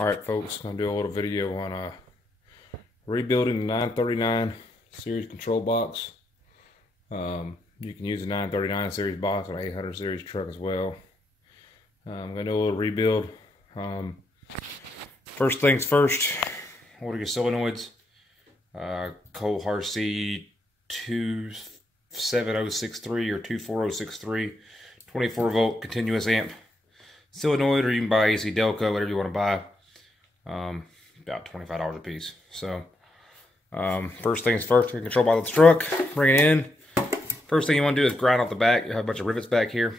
Alright folks, gonna do a little video on rebuilding the 939 series control box. You can use the 939 series box on an 800 series truck as well. I'm gonna do a little rebuild. First things first, order your solenoids. Cole Harsey 27063 or 24063, 24 volt continuous amp solenoid, or you can buy AC Delco, whatever you want to buy. About $25 a piece. So first things first, we control box of the truck, bring it in. First thing you want to do is grind off the back. You have a bunch of rivets back here.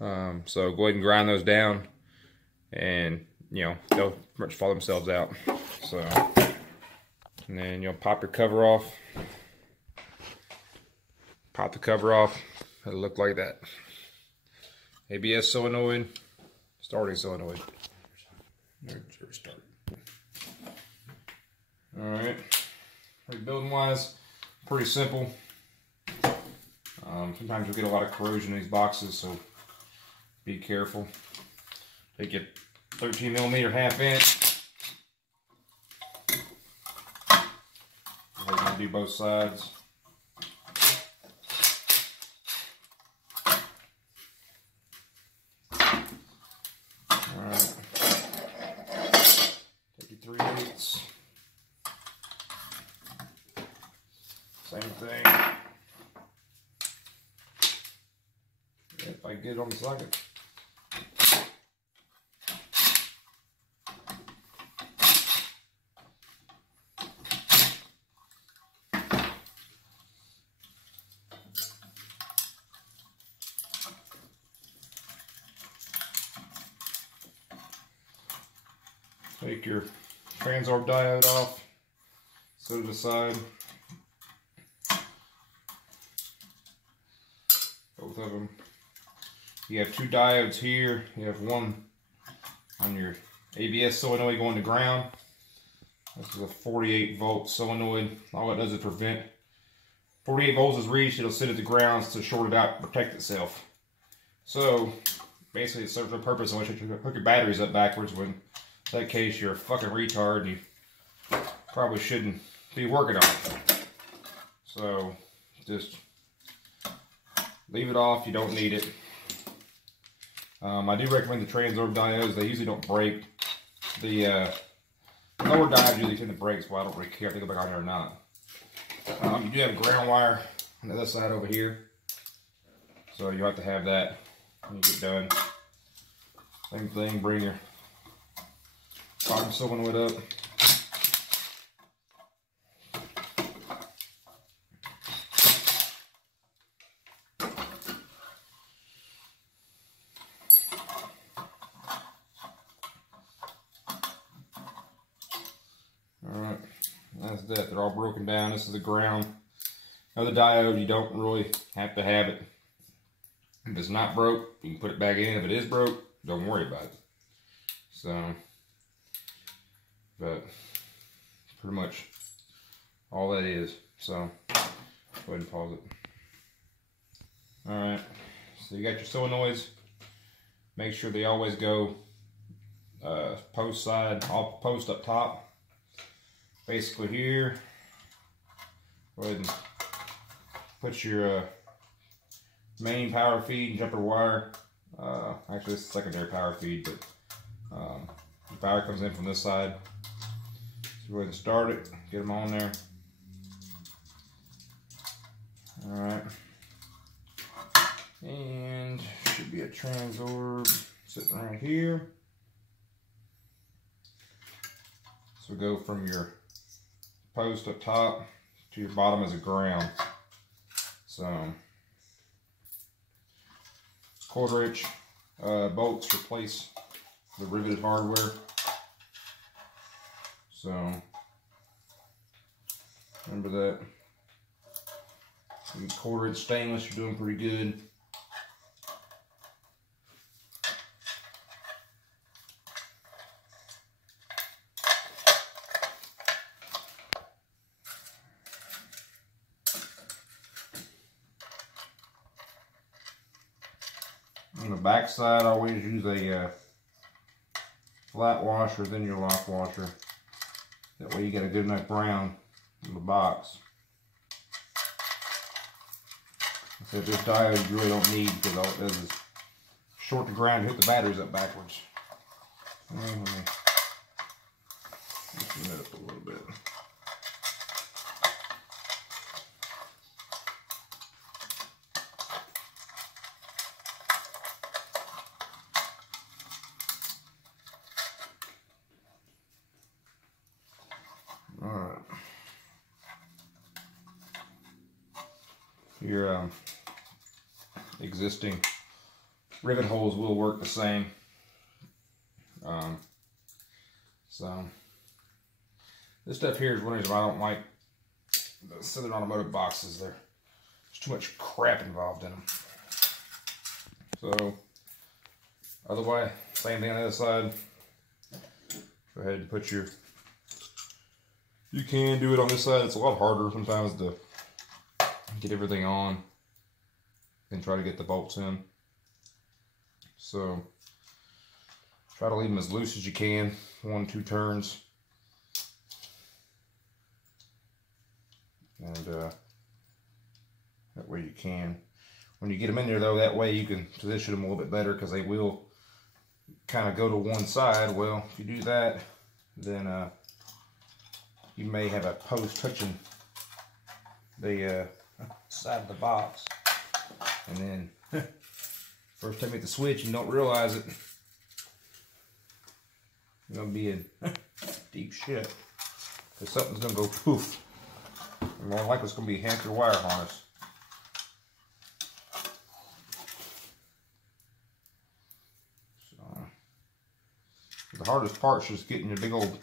So go ahead and grind those down, and they'll pretty much fall themselves out. So, and then you'll pop your cover off. Pop the cover off. It'll look like that. ABS solenoid, starting solenoid. Alright, rebuilding wise, pretty simple. Sometimes you'll get a lot of corrosion in these boxes, so be careful. Take your 13mm ½ inch. We're going to do both sides. Alright, take your 3/8. Same thing. If I get it on the socket. Take your transorb diode off, set it aside. Both of them. You have two diodes here. You have one on your ABS solenoid going to ground. This is a 48 volt solenoid. All it does is prevent 48 volts is reached, it'll sit at the grounds to short it out and protect itself. So basically it serves no purpose unless you hook your batteries up backwards, when in that case you're a fucking retard and you probably shouldn't be working on it. So just leave it off, you don't need it. I do recommend the transorb diodes. They usually don't break. The lower diodes usually tend to break, so I don't really care if they go back on there or not. You do have a ground wire on the other side over here, so you have to have that when you get done. Same thing, bring your bottom solenoid up. Alright, that's that. They're all broken down. This is the ground. Now the diode, you don't really have to have it. If it's not broke, you can put it back in. If it is broke, don't worry about it. So, but pretty much all that is. So, go ahead and pause it. Alright, so you got your solenoids. Make sure they always go post side, off post up top. Basically here, go ahead and put your main power feed and jumper wire. Actually, this is secondary power feed, but the power comes in from this side. So go ahead and start it, get them on there. Alright. And should be a transorb sitting right here. So go from your post up top to your bottom as a ground. So 1/4 inch bolts replace the riveted hardware. So remember that. 1/4 inch stainless, you're doing pretty good. On the back side, I always use a flat washer, then your lock washer. That way you get a good enough brown in the box. So this diode you really don't need, because all it does is short the ground, hit the batteries up backwards. And let me loosen it up a little bit. Alright. Your existing rivet holes will work the same. So this stuff here is one reason why I don't like the Southern Automotive boxes. There's too much crap involved in them. So otherwise, same thing on the other side. Go ahead and put your. You can do it on this side. It's a lot harder sometimes to get everything on and try to get the bolts in. So try to leave them as loose as you can, 1-2 turns. And that way you can. When you get them in there though, that way you can position them a little bit better, because they will kind of go to one side. Well, if you do that, then you may have a post touching the side of the box, and then first time you hit the switch and you don't realize it, you're gonna be in deep shit, because something's gonna go poof. And more likely it's gonna be a hamster wire harness. So the hardest part's just getting your big old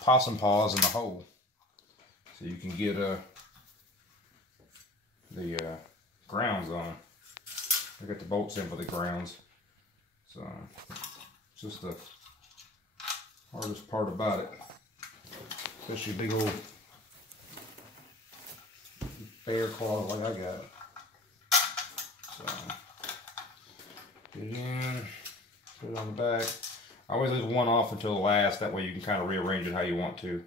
possum paws in the hole, so you can get the grounds on. I got the bolts in for the grounds, so it's just the hardest part about it, especially big old bear claws like I got. So get it in, put it on the back. I always leave one off until the last, that way you can kind of rearrange it how you want to.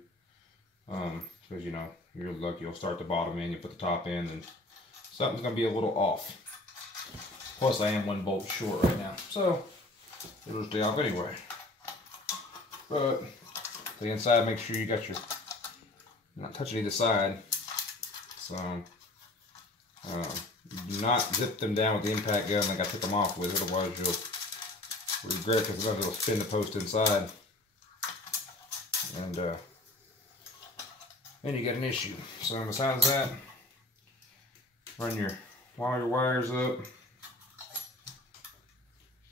Because you know, you're lucky, you'll start the bottom in, you put the top in, and something's going to be a little off. Plus I am 1 bolt short right now, so it'll stay off anyway. But the inside, make sure you got your, not touching either side. So do not zip them down with the impact gun like I took them off with, otherwise you'll regret it, because it'll spin the post inside, and then you get an issue. So besides that, run your wires up.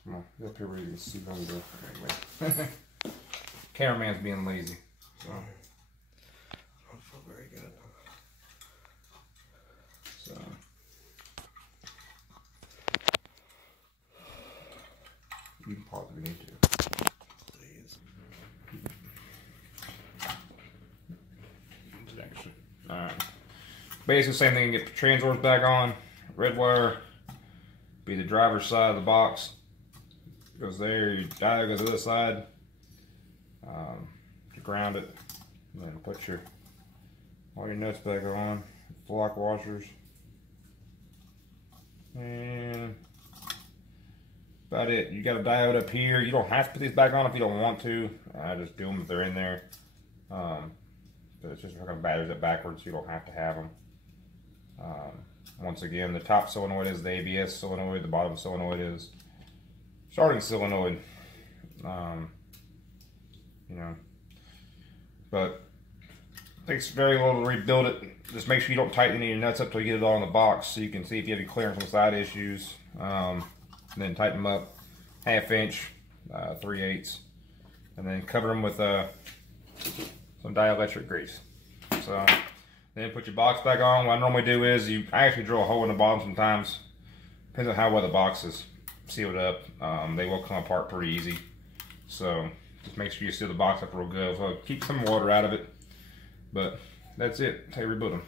Come on, get up here where you can see what I'm doing. Anyway. Cameraman's being lazy. So. Don't feel very good. So. You can pause if you need to. Please. Alright. Basically same thing, get the transors back on. Red wire be the driver's side of the box. Goes there, your diode goes to the other side. You ground it, and then put all your nuts back on, lock washers, and about it. You got a diode up here. You don't have to put these back on if you don't want to. I just do them if they're in there. But it's just hooking batteries up backwards, so you don't have to have them. Once again, the top solenoid is the ABS solenoid, the bottom solenoid is starting solenoid. You know, but it takes very little to rebuild it. Just make sure you don't tighten any of your nuts up till you get it all in the box, so you can see if you have any clearance on side issues. And then tighten them up 1/2 inch, 3/8, and then cover them with some dielectric grease. So then put your box back on. What I normally do is I actually drill a hole in the bottom sometimes. Depends on how well the box is sealed up. They will come apart pretty easy. So just make sure you seal the box up real good. So keep some water out of it. But that's it. That's how you reboot them.